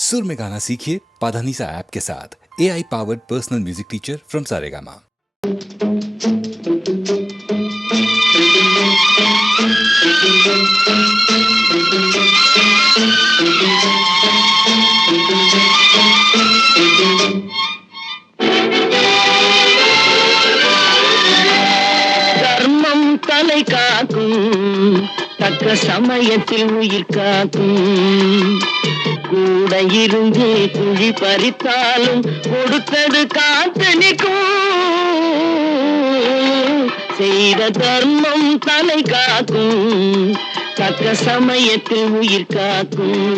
सुर में गाना सीखिए पाधानीसा ऐप के साथ। AI powered personal music teacher from Saregama. தர்மம் தலை காக்கும், தக்க சமயத்தில் உயிர் காக்கும். கூட இருந்து குழி பறித்தாலும் கொடுத்தது காத்து நிற்கும். செய்த தர்மம் தலை காக்கும், தக்க சமயத்தில் உயிர் காக்கும்.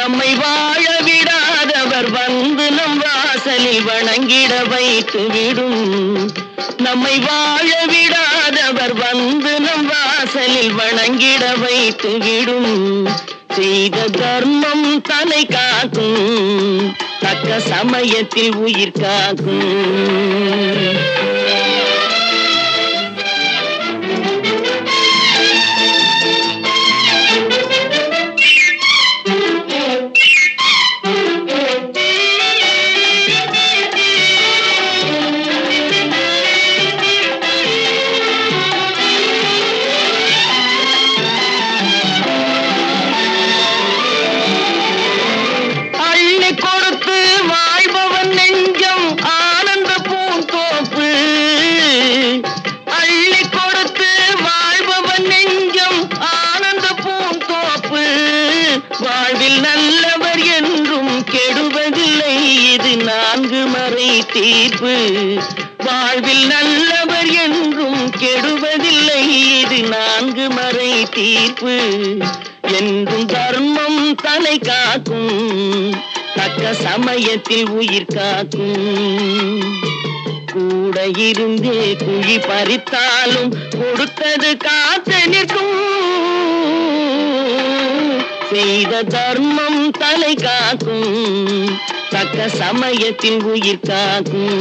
நம்மை வாழ விடாதவர் வந்து நம் வாசலில் வணங்கிட வைத்து விடும். நம்மை வாழ விடாதவர் வந்து நம் வாசலில் வணங்கிட வைத்து விடும். செய்த தர்மம் தலை காக்கும், தக்க சமயத்தில் உயிர் காக்கும். வாழ்வில் நல்லவர் என்றும் கெடுவதில்லை, இது 4 மறை தீர்ப்பு. வாழ்வில் நல்லவர் என்றும் கெடுவதில்லை, இது 4 மறை தீர்ப்பு. என்றும் தர்மம் தலை காக்கும், தக்க சமயத்தில் உயிர் காக்கும். கூட இருந்து குழி பறித்தாலும் கொடுத்தது காத்து நிற்கும். செய்த தர்மம் தலை காக்கும், தக்க சமயத்தில் உயிர் காக்கும்.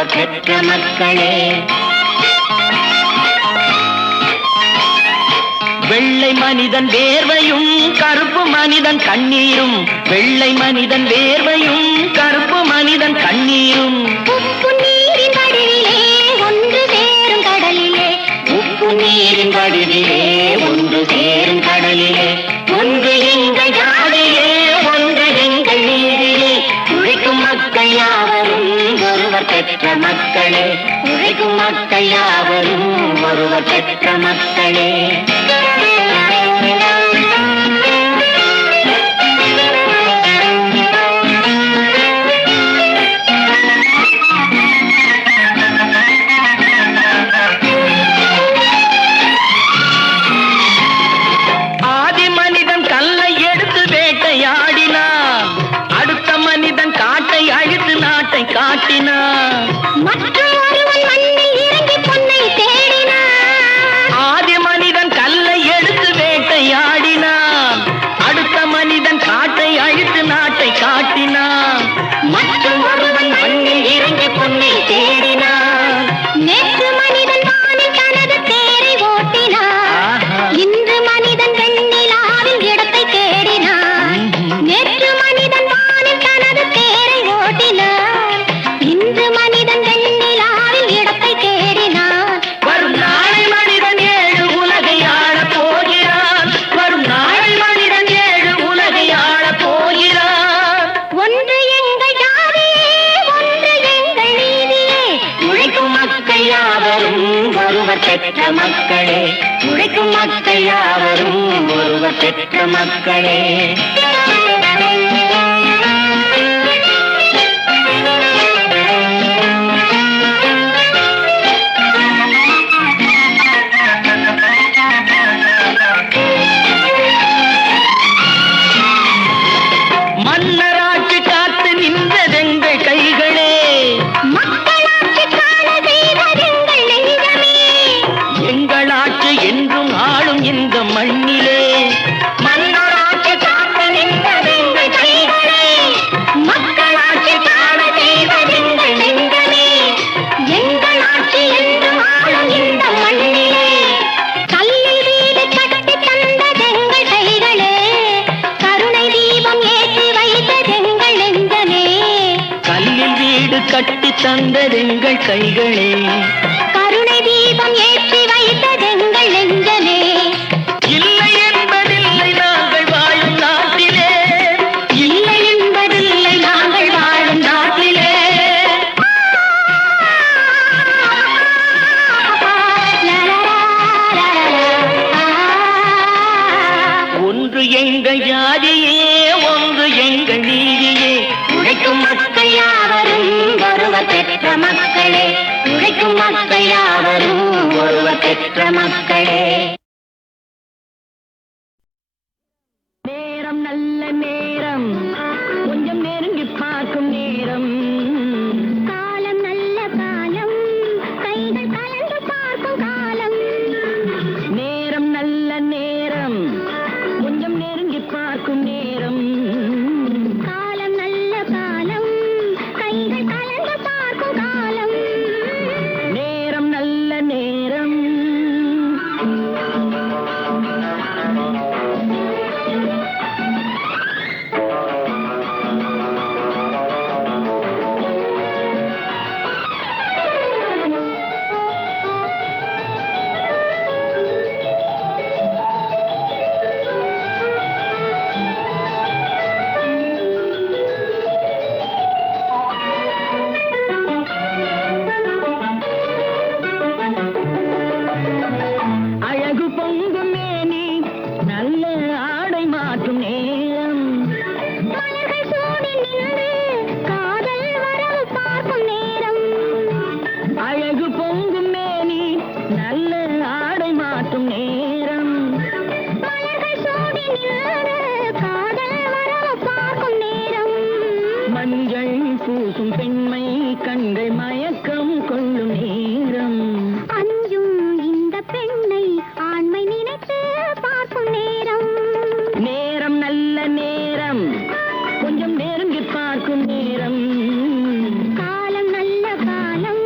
ஒருவர் பெற்ற மக்களே. வெள்ளை மனிதன் வேர்வையும் கருப்பு மனிதன் கண்ணீரும், வெள்ளை மனிதன் வேர்வையும் கருப்பு மனிதன் கண்ணீரும். உப்பு நீரின் வடிவிலே ஒன்று சேரும் கடலிலே, உப்பு நீரின் வடிவிலே ஒன்று சேரும் கடலிலே, ஒன்று எங்கள் ஜாதியே ஒன்று எங்கள் நீதியே. உழைக்கும் மக்கள் யாவரும் ஒருவர் பெற்ற மக்களே, உழைக்கும் மக்கள் யாவரும் ஒருவர் பெற்ற மக்களே. ஆதி மனிதன் கல்லை எடுத்து வேட்டையாடினான், அடுத்த மனிதன் காட்டை அழித்து நாட்டை காட்டினான். மற்றும் ஒருவன் மண்ணில் இறங்கி பொன்னை தேடினான். நேற்று மனிதன் வானில் தனது தேரை ஓட்டினான், இன்று மனிதன் வெண்ணிலாவில் இடத்தை தேடினான். நேற்று மனிதன் வானில் தனது தேரை ஓட்டினான், இன்று மனிதன் வெண்ணிலாவில் இடத்தை தேடினான். வரும் நாளை மனிதன் ஏழு உலகை ஆளப் போகிறான், வரும் நாளை மனிதன் ஏழு உலகை ஆளப் போகிறான். ஒன்று எங்கள் ஜாதியே ஒன்று எங்கள் நீதியே. உழைக்கும் மக்கள் யாவரும் ஒருவர் பெற்ற மக்களே, உழைக்கும் மக்கள் யாவரும் ஒருவர் பெற்ற மக்களே. மன்னராட்சி காத்து நின்றதெங்கள் கைகளே, மக்களாட்சி காண செய்ததெங்கள் நெஞ்சமே. எங்கள் ஆட்சி என்றும் ஆளும் இந்த மண்ணிலே. மன்னராட்சி காத்து நின்றதெங்கள் கைகளே, மக்களாட்சி காண செய்ததெங்கள் நெஞ்சமே. எங்கள் ஆட்சி என்றும் ஆளும் இந்த மண்ணிலே. கல்லில் வீடு கட்டி தந்ததெங்கள் கைகளே, கருணை தீபம் ஏற்றி வைத்ததெங்கள் நெஞ்சமே. கல்லில் வீடு கட்டி தந்ததெங்கள் கைகளே, கருணை தீபம் ஏற்றி வைத்ததெங்கள் நெஞ்சமே. இல்லை என்பதில்லை நாங்கள் வாழும் நாட்டிலே, இல்லை என்பதில்லை நாங்கள் வாழும் நாட்டிலே. ஒன்று எங்கள் ஜாதியே ஒன்று எங்கள் நீதியே. உழைக்கும் மக்கள் யாவரும் ஒருவர் பெற்ற மக்களே, உழைக்கும் மக்கள் யாவரும் ஒருவர் பெற்ற மக்களே. நேரம் நல்ல நேரம், கொஞ்சம் நெருங்கி பார்க்கும் நேரம். காலம் நல்ல காலம், கைகள் கலந்து பார்க்கும் காலம். நேரம் நல்ல நேரம், கொஞ்சம் நெருங்கி பார்க்கும் நேரம். காலம் நல்ல காலம், கைகள் கலந்து பார்க்கும் காலம். நேரம் நல்ல நேரம். அழகு பொங்கும் மேனி, நல்ல ஆடை மாற்றும் நேரம். மலர்கள் சூடி நின்று காதல் வரவு பார்க்கும் நேரம். அழகு பொங்கும் மேனி, நல்ல ஆடை மாற்றும் நேரம். மலர்கள் சூடி நின்று காதல் வரவு பார்க்கும் நேரம். மஞ்சள் பூசும் பெண்மை கண்கள் மயக்கம் கொள்ளும் நேரம். அஞ்சும் இந்த பெண்ணை ஆண்மை நினைத்து பார்க்கும் நேரம். நேரம் நல்ல நேரம், கொஞ்சம் நெருங்கி பார்க்கும் நேரம். காலம் நல்ல காலம்,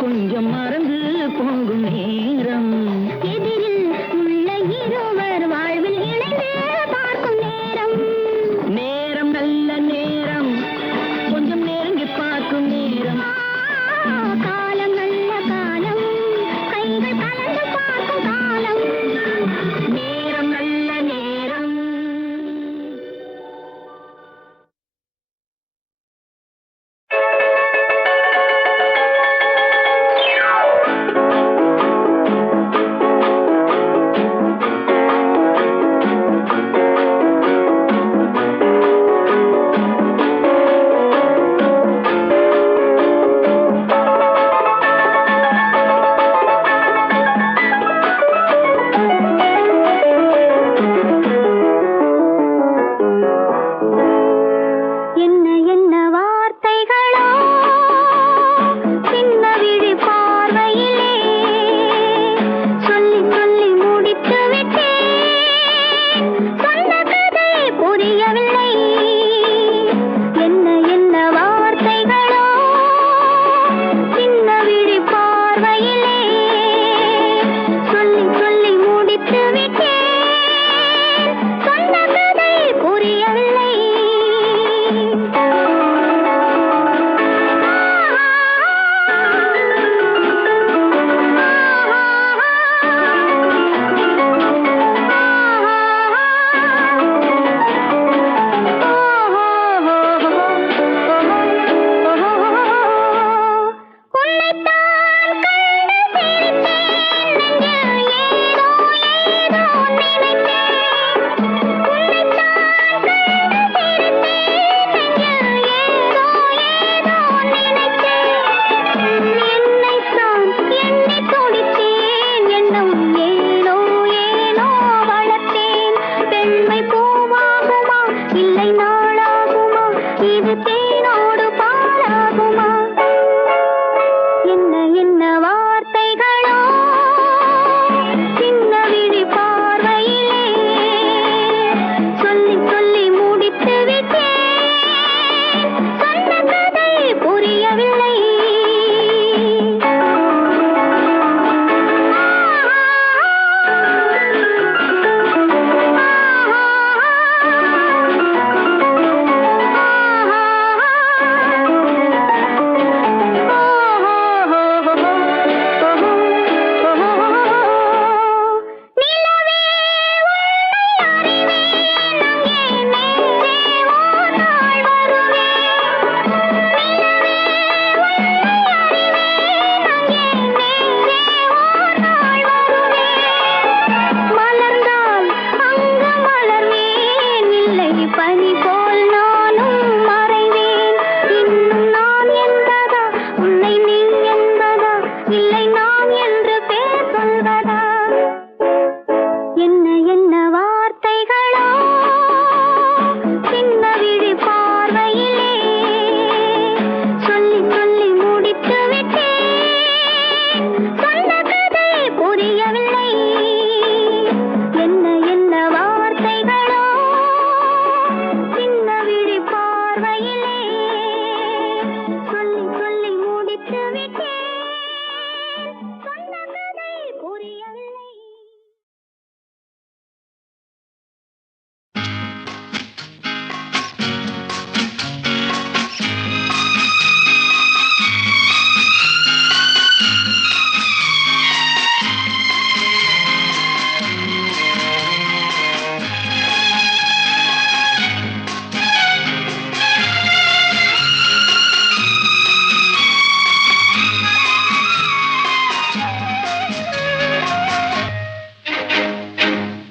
கொஞ்சம் மறந்து போகும் நேரம் எதிரில் உள்ள இருவர் வாழ்வில் இணைந்து பார்க்கும் நேரம் நேரம் நல்ல நேரம் கொஞ்சம் நெருங்கி பார்க்கும் நேரம் காலம் நல்ல காலம் கைகள் கலந்து பார்க்கும் காலம் நேரம் நல்ல நேரம் என்ன என்ன வார்த்தைகளோ சின்ன விழி பார்வையிலே சொல்லி சொல்லி முடித்து விட்டேன் சொன்ன கதை புரியவில்லை என்ன என்ன வார்த்தைகளோ சின்ன விழி பார்வையிலே சொல்லி சொல்லி முடித்து விட்டேன் சொன்ன கதை புரியவில்லை இது தேனோடு பாலாகுமா என்ன என்ன வார்த்தைகளோ சின்ன விழி பார்வையிலே சொல்லி சொல்லி முடித்து விட்டேன் சொன்ன கதை புரியவில்லை பனி போல் நானும் மறைவேன் இன்னும் நான் என்பதா உன்னை நீ என்பதா இல்லை நான் என்று பேர் சொல்வதா என்ன என்ன வார்த்தைகளோ சின்ன விழி பார்வையிலே சொல்லி சொல்லி முடித்து விட்டேன் சொன்ன கதை புரியவில்லை என்ன என்ன வார்த்தைகளோ சின்ன விழி பார்வையிலே சொல்லி சொல்லி முடித்து விட்டேன் சொன்ன கதை புரியவில்லை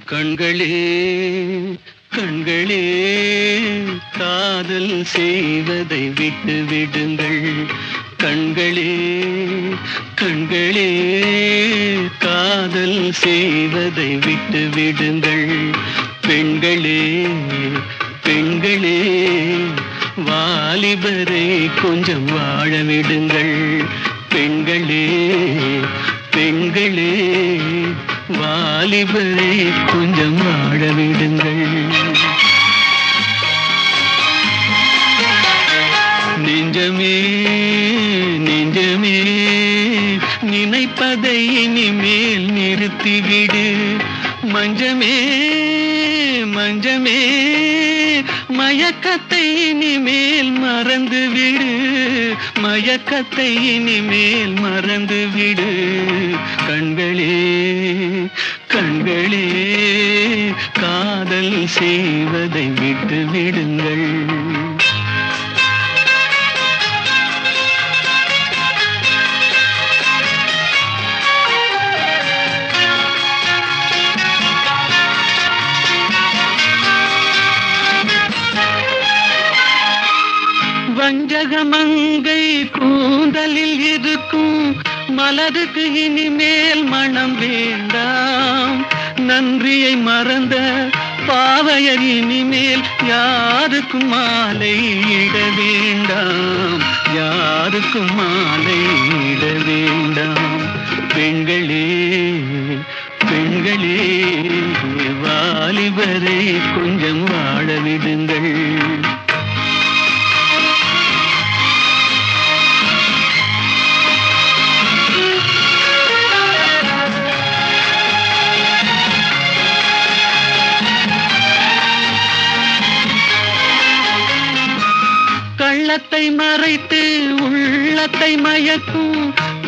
கண்களே கண்களே காதல் செய்வதை விட்டு விடுங்கள் கண்களே கண்களே காதல் செய்வதை விட்டு விடுங்கள் பெண்களே பெண்களே வாலிபரை கொஞ்சம் வாழ விடுங்கள் பெண்களே பெண்களே வாலிபரை கொஞ்சம் வாழ விடுங்கள் நெஞ்சமே நெஞ்சமே நினைப்பதை இனிமேல் நிறுத்திவிடு. மஞ்சமே மஞ்சமே மயக்கத்தை இனிமேல் மறந்துவிடு. மயக்கத்தை இனிமேல் மறந்துவிடு. கண்களே கண்களே காதல் செய்வதை விட்டு விடுங்கள். வஞ்சகமங்கை கூந்தலில் இருக்கும் மலருக்கு இனிமேல் மனம் வேண்டாம். நன்றியை மறந்த பாவையர் இனிமேல் யாருக்கும் மாலை இட வேண்டாம். யாருக்கும் மாலை இட வேண்டாம். பெண்களே பெண்களே வாலிபரை கொஞ்சம் வாழ விடுங்கள். கள்ளத்தை மறைத்து உள்ளத்தை மயக்கும்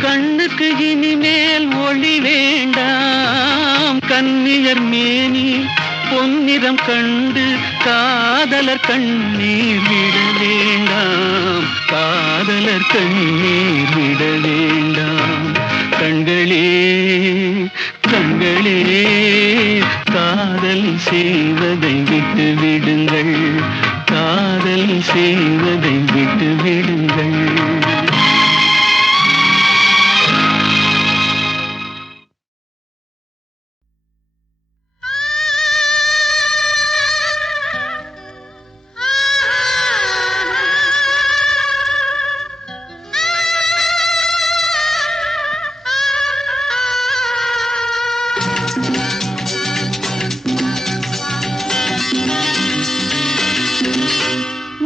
கண்ணுக்கு இனிமேல் ஒளி வேண்டாம். கன்னியர் மேனி பொன்னிறம் கண்டு காதலர் கண்ணீர் விட வேண்டாம். காதலர் கண்ணீர் விட வேண்டாம். கண்களே கண்களே காதல் செய்வதை விட்டு விடுங்கள். காதல் செய்வதை விட்டு விடுங்கள்.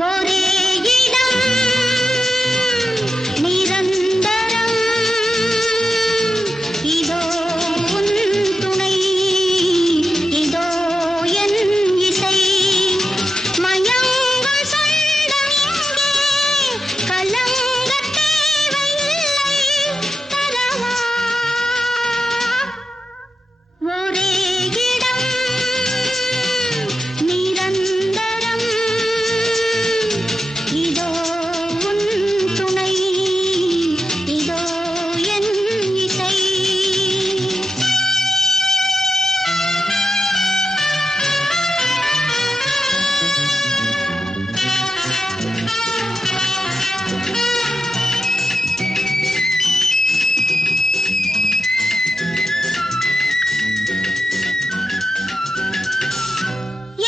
ஒரே இடம் நிரந்தரம் இதோ உன் துணை இதோ என் இசை மயங்கும் சொந்தம் இங்கே கலங்க தேவையில்லை தரவா ஒரே இடம் நிரந்தரம் இதோ உன் துணை இதோ என் இசை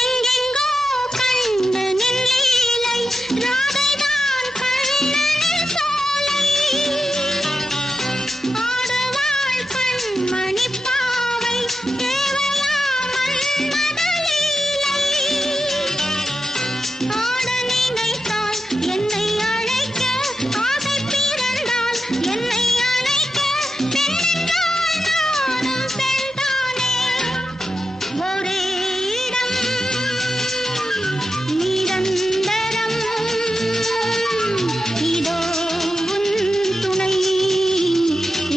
எங்கெங்கோ கண்ணனின் லீலை ராதைதான் கண்ணனின் சோலை ஆடுவாள் கண்மணி பாவை தேவையா மன்மத லீலை ஆட நினைத்தால் என்னை அழைக்க ஆசை பிறந்தால் என்னை அணைக்க பெண்ணென்றால் நானும் பெண்தானே ஒரே இடம் நிரந்தரம் இதோ உன் துணை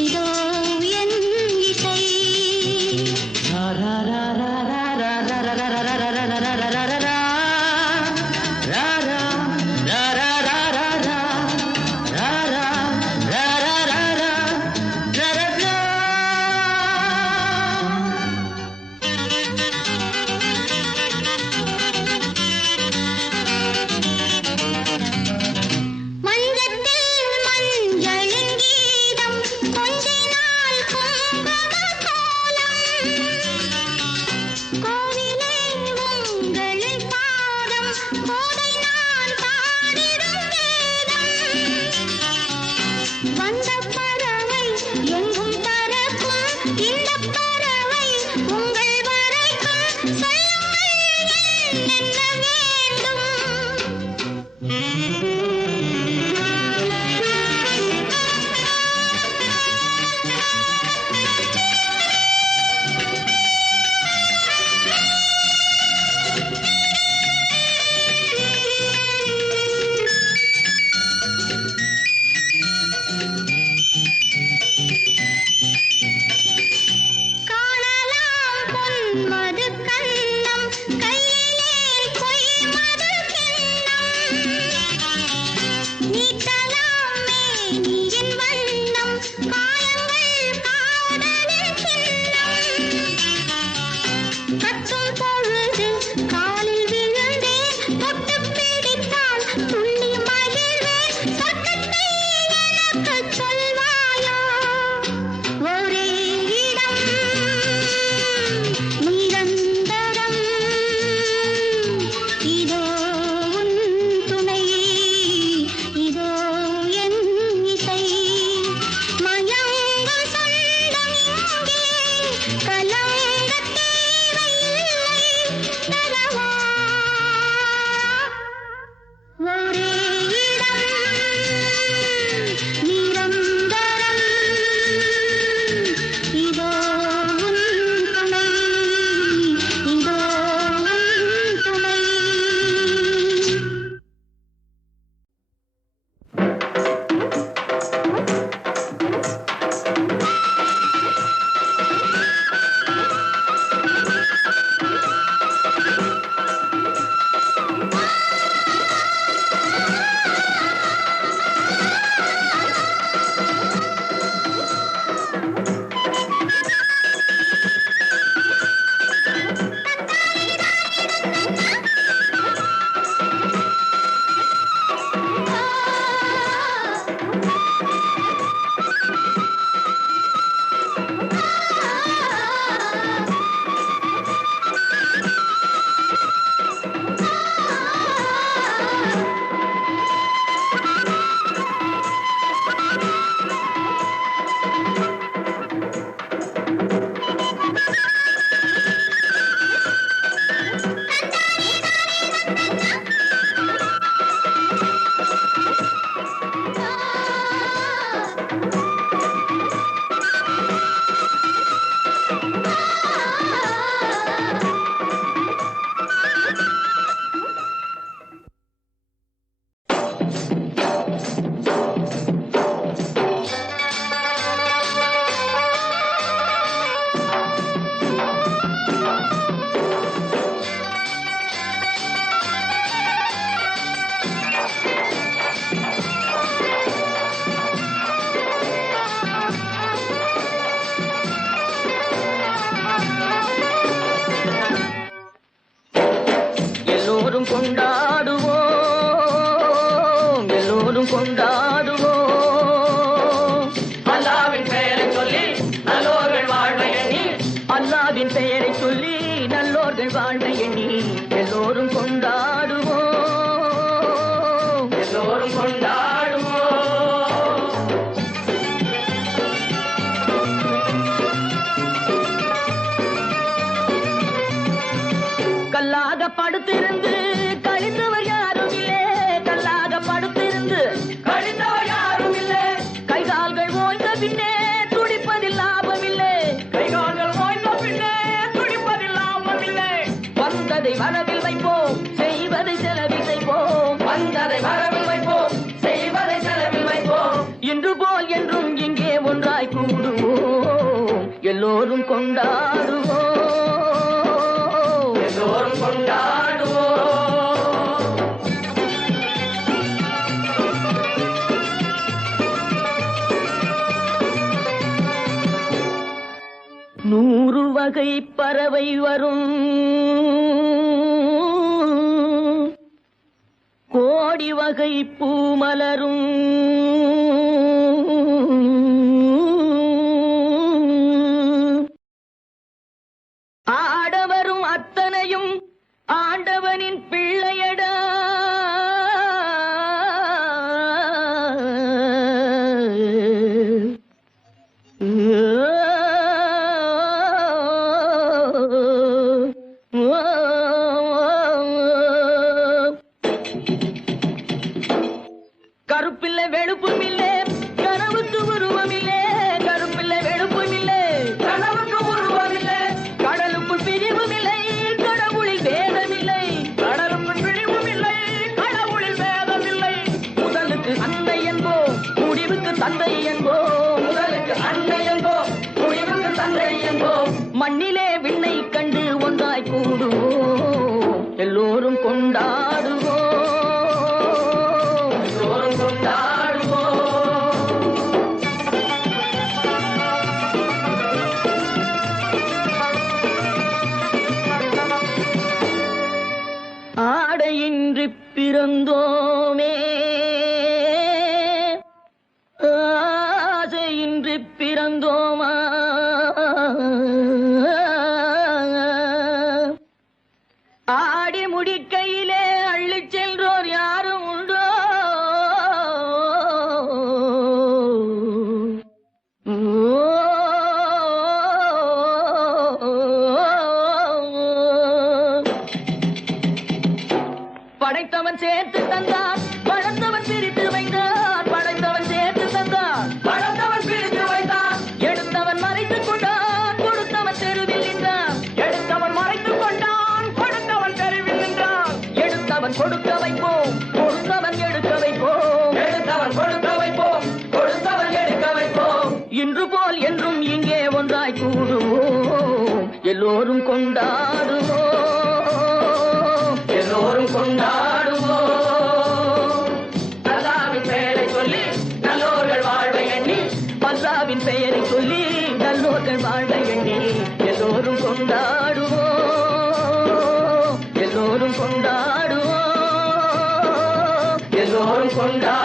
இதோ என் இசை எல்லோரும் கொண்டாடுவோம், எல்லோரும் கொண்டாடுவோம். நூறு வகை பறவை வரும், கோடி வகை பூமலரும், ஆடவரும் அத்தனையும் ஆண்டவனின் பிள்ளையடா. கருப்பில்லை வெளுப்பும் இல்லை, கனவுக்கு உருவம் இல்லை. கருப்பில்லை வெளுப்பும் இல்லை, கனவுக்கு உருவம் இல்லை. கடலுக்குள் பிரிவும் இல்லை, கடவுளில் வேதம் இல்லை. கடலுக்குள் பிரிவும் இல்லை, கடவுளில் வேதம் இல்லை. முதலுக்கு அன்னை என்போம், முடிவுக்கு தந்தை என்போம். முதலுக்கு அன்னை என்போம், முடிவுக்கு தந்தை என்போம். மண்ணிலே விண்ணை கண்டு ஒன்றாய் கூடுவோம், எல்லோரும் கொண்டாடுவோம், எல்லோரும் கொண்டாடுவோம். ஆடையின்றி பிறந்தோமே, ஆசையின்றி பிறந்தோமா. ஆடி முடிக்கையிலே அள்ளிச் செல்றோர் யாரும் உண்டோ. படைத்தவன் சேர்த்து தந்தார், படைத்தவன் பிரித்து வைத்தார். படைத்தவன் சேர்த்து தந்தார், படைத்தவன் பிரித்து வைத்தார். எடுத்தவன் மறைத்துக் கொண்டான், கொடுத்தவன் தெருவில் நின்றான். எடுத்தவன் மறைத்துக் கொண்டான், கொடுத்தவன் தெருவில் நின்றான். எடுத்தவன் கொடுக்க வைப்போம், கொடுத்தவன் எடுக்க வைப்போம். எடுத்தவன் கொடுக்க வைப்போம், கொடுத்தவன் எடுக்க வைப்போம். இன்று போல் என்றும் இங்கே ஒன்றாய் கூடுவோம், எல்லோரும் கொண்டாடுவோம், எல்லோரும் கொண்டாடுவோம். அல்லாவின் பெயரை சொல்லி நல்லோர்கள் வாழ்வை எண்ணி, அல்லாவின் பெயரை சொல்லி நல்லோர்கள் வாழ்வை எண்ணி, எல்லோரும் கொண்டாடுவோம், எல்லோரும் கொண்டாடுவோம், எல்லோரும் கொண்டாடுவோம்.